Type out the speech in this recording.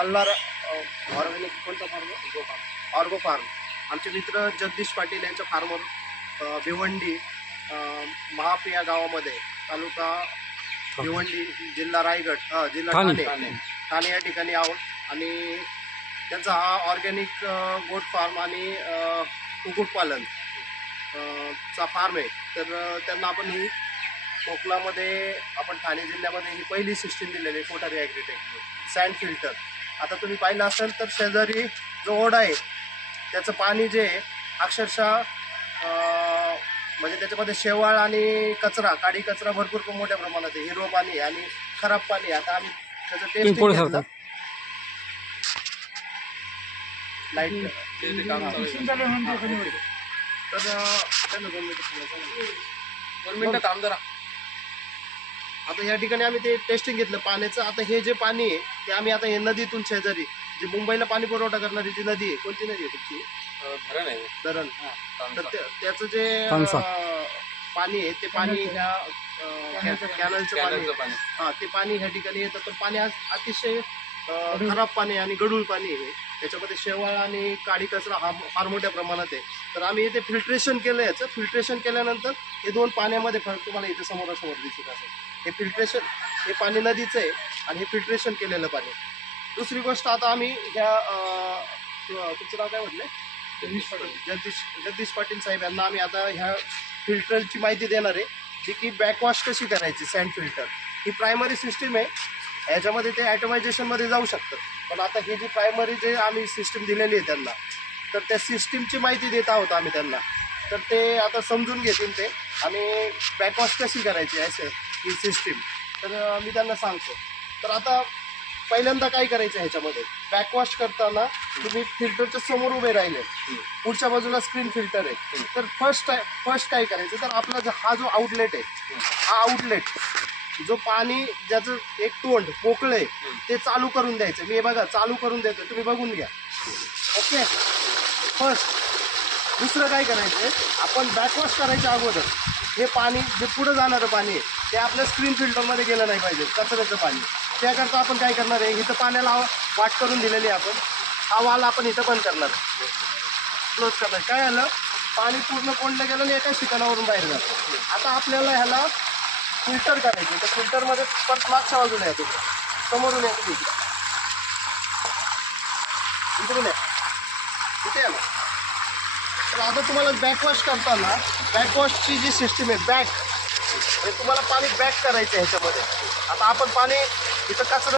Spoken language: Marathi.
मल्हार ऑर्गॅनिक कोणता फार्म? ऑर्गो फार्म. आमचे मित्र जगदीश पाटील यांच्या फार्मवर भिवंडी महापिया गावामध्ये, तालुका भिवंडी, जिल्हा रायगड, जिल्हा ठाणे या ठिकाणी आहोत. आणि त्यांचा हा ऑर्गॅनिक गोट फार्म आणि कुक्कुटपालन चा फार्म आहे. तर त्यांना आपण ही कोकणामध्ये, आपण ठाणे जिल्ह्यामध्ये ही पहिली सिस्टीम दिलेली आहे कोठारी ॲग्रीटेक सँड फिल्टर. आता तुम्ही पाहिलं असेल तर शेजारी जो ओढा आहे त्याचं पाणी जे आहे अक्षरशः म्हणजे त्याच्यामध्ये शेवाळ आणि कचरा, काडी कचरा भरपूर मोठ्या प्रमाणात आहे. हिरवं पाणी आणि खराब पाणी. आता आम्ही त्याचं टेस्टिंग घेतलं. लाईट तर 2 मिनिटं थांब जरा. आता या ठिकाणी आम्ही ते टेस्टिंग घेतलं पाण्याचं. आता हे जे पाणी आहे ते आम्ही आता हे नदीतून शेजारी जी मुंबईला पाणी पुरवठा करणारी जी नदी आहे, कोणती नदी आहे तुमची? धरण आहे. धरण. तर त्याचं जे पाणी आहे ते पाणी ह्या कॅनलचं पाणी, हां, ते पाणी ह्या ठिकाणी येतं. तर पाणी अतिशय खराब पाणी आणि गढूळ पाणी आहे. त्याच्यामध्ये शेवाळ आणि काडी कचरा हा फार मोठ्या प्रमाणात आहे. तर आम्ही इथे फिल्ट्रेशन केलं. याचं फिल्ट्रेशन केल्यानंतर हे 2 पाण्यामध्ये फरक तुम्हाला इथे समोरासमोर दिसत असेल. हे फिल्ट्रेशन, हे पाणी नदीचं आहे आणि हे फिल्ट्रेशन केलेलं पाणी. दुसरी गोष्ट, आता आम्ही ह्या तुमचं नाव काय म्हटलं? जगदीश पाटील साहेब यांना आम्ही आता ह्या फिल्टरची माहिती देणार आहे, जी की बॅकवॉश कशी करायची. सँड फिल्टर ही प्रायमरी सिस्टीम आहे. ह्याच्यामध्ये ते ॲटोमायझेशनमध्ये जाऊ शकतं. पण आता ही जी प्रायमरी जे आम्ही सिस्टीम दिलेली आहे त्यांना, तर त्या सिस्टीमची माहिती देत आहोत आम्ही त्यांना. तर ते आता समजून घेतील ते. आणि बॅकवॉश कशी करायची असं ही सिस्टीम, तर मी त्यांना सांगतो. तर आता पहिल्यांदा काय करायचं ह्याच्यामध्ये, बॅकवॉश करताना तुम्ही फिल्टरच्या समोर उभे राहिले, पुढच्या बाजूला स्क्रीन फिल्टर आहे. तर फर्स्ट काय करायचं, तर आपला हा जो आउटलेट आहे, हा आउटलेट जो पाणी ज्याचं एक तोंड पोकळ आहे ते चालू करून द्यायचं. मी हे बघा चालू करून देतो, तुम्ही बघून घ्या. Okay, first. दुसरं काय करायचं, आपण बॅकवॉश करायच्या अगोदर हे पाणी जे पुढं जाणारं पाणी आहे ते आपल्या स्क्रीन फिल्टरमध्ये गेलं नाही पाहिजे, कचऱ्याचं पाणी. त्याकरता आपण काय करणार आहे, इथं पाण्याला वाट करून दिलेली आहे आपण. हा वाल आपण इथं बंद करणार, क्लोज करणार. काय झालं, पाणी पूर्ण कोंडलं गेलं आणि एकाच ठिकाणावरून बाहेर जातं. आता आपल्याला ह्याला फिल्टर करायचं. तर फिल्टरमध्ये परत मागच्या बाजूला या, तुम्ही समोरून या, तुम्ही इकडून या, इथे या ना. तर आता तुम्हाला बॅकवॉश करताना बॅकवॉशची जी सिस्टीम आहे, बॅक, म्हणजे तुम्हाला पाणी बॅक करायचं आहे ह्याच्यामध्ये. आता आपण पाणी इथं कचरा